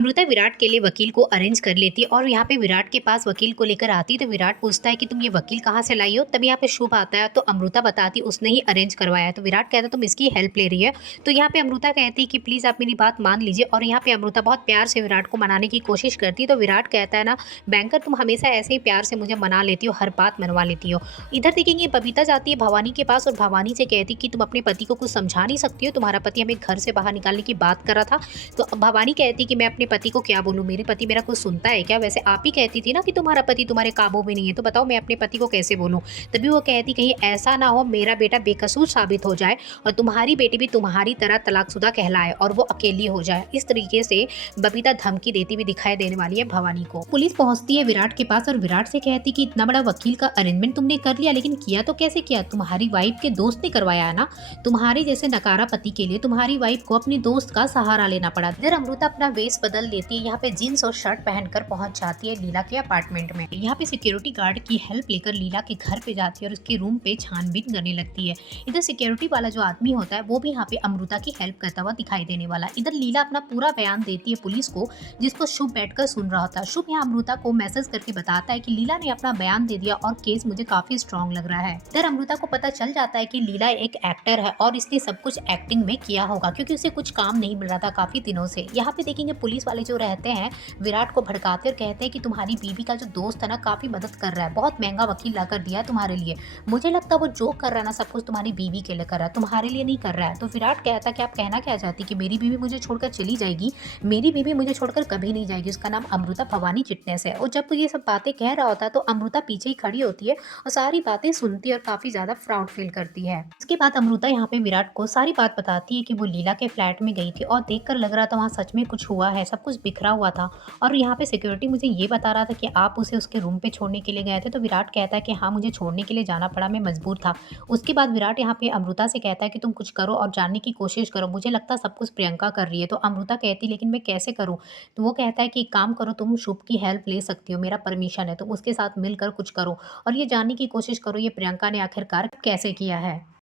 अमृता विराट के लिए वकील को अरेंज कर लेती है और यहाँ पे विराट के पास वकील को लेकर आती है। तो विराट पूछता है कि तुम ये वकील कहाँ से लाई हो। तब यहाँ पे शुभ आता है तो अमृता बताती उसने ही अरेंज करवाया है। तो विराट कहता है तुम इसकी हेल्प ले रही है। तो यहाँ पे अमृता कहती है कि प्लीज आप मेरी बात मान लीजिए। और यहाँ पे अमृता बहुत प्यार से विराट को मनाने की कोशिश करती है। तो विराट कहता है ना, बैंकर तुम हमेशा ऐसे ही प्यार से मुझे मना लेती हो, हर बात मनवा लेती हो। इधर देखेंगे बबीता जाती है भवानी के पास और भवानी से कहती कि तुम अपने पति को कुछ समझा नहीं सकती हो, तुम्हारा पति हमें घर से बाहर निकालने की बात कर रहा था। तो भवानी कहती कि मैं अपने पति को क्या बोलूं, मेरे पति मेरा कुछ सुनता है क्या? वैसे आप ही कहती थी ना कि तुम्हारा पति तुम्हारे काबू में नहीं है, तो बताओ मैं अपने पति को कैसे बोलूं। तभी वो कहती कहीं ऐसा ना हो मेरा बेटा बेकसूर साबित हो जाए और तुम्हारी बेटी भी तुम्हारी तरह तलाकशुदा कहलाए और वो अकेली हो जाए। इस तरीके से बबीता धमकी देती हुई दिखाई देने वाली है भवानी को। पुलिस पहुंचती है विराट के पास और विराट से कहती कि इतना बड़ा वकील का अरेंजमेंट तुमने कर लिया, लेकिन किया तो कैसे किया? तुम्हारी वाइफ के दोस्त ने करवाया है ना। तुम्हारे जैसे नकारा पति के लिए तुम्हारी वाइफ को अपनी दोस्त का सहारा लेना पड़ा। इधर अमृता अपना वेश बदल लेती है, यहाँ पे जीन्स और शर्ट पहनकर पहुंच जाती है लीला के अपार्टमेंट में। यहाँ पे सिक्योरिटी गार्ड की हेल्प लेकर लीला के घर पे जाती है और उसके रूम पे छानबीन करने लगती है। इधर सिक्योरिटी वाला जो आदमी होता है वो भी यहाँ पे अमृता की हेल्प करता हुआ दिखाई देने वाला। इधर लीला अपना पूरा बयान देती है पुलिस को, जिसको शुभ बैठकर सुन रहा होता है। शुभ यहाँ अमृता को मैसेज करके बताता है कि लीला ने अपना बयान दे दिया और केस मुझे काफी स्ट्रॉन्ग लग रहा है। इधर अमृता को पता चल जाता है कि लीला एक एक्टर है और इसने सब कुछ एक्टिंग में किया होगा, क्योंकि उसे कुछ काम नहीं मिल रहा था काफी दिनों से। यहाँ पे देखेंगे पुलिस वाले जो रहते हैं विराट को भड़काते और कहते हैं कि तुम्हारी बीवी का जो दोस्त है ना काफी मदद कर रहा है, बहुत महंगा वकील ला कर दिया है तुम्हारे लिए। मुझे लगता है वो जो कर रहा है ना सब कुछ तुम्हारी बीवी के लिए कर रहा है, तुम्हारे लिए नहीं कर रहा है। तो विराट कहता है कि आप कहना क्या चाहती कि मेरी बीवी मुझे छोड़कर चली जाएगी? मेरी बीवी मुझे छोड़कर कभी नहीं जाएगी, उसका नाम अमृता भवानी चिटनेस है। और जब ये सब बातें कह रहा होता है तो अमृता पीछे ही खड़ी होती है और सारी बातें सुनती है और काफी ज्यादा प्राउड फील करती है। उसके बाद अमृता यहाँ पे विराट को सारी बात बताती है कि वो लीला के फ्लैट में गई थी और देखकर लग रहा था वहाँ सच में कुछ हुआ है, सब कुछ बिखरा हुआ था। और यहाँ पे सिक्योरिटी मुझे ये बता रहा था कि आप उसे उसके रूम पे छोड़ने के लिए गए थे। तो विराट कहता है कि हाँ मुझे छोड़ने के लिए जाना पड़ा, मैं मजबूर था। उसके बाद विराट यहाँ पे अमृता से कहता है कि तुम कुछ करो और जानने की कोशिश करो, मुझे लगता है सब कुछ प्रियंका कर रही है। तो अमृता कहती लेकिन मैं कैसे करूँ? तो वो कहता है कि एक काम करो, तुम शुभ की हेल्प ले सकती हो, मेरा परमिशन है, तुम उसके साथ मिलकर कुछ करो और ये जानने की कोशिश करो ये प्रियंका ने आखिरकार कैसे किया है।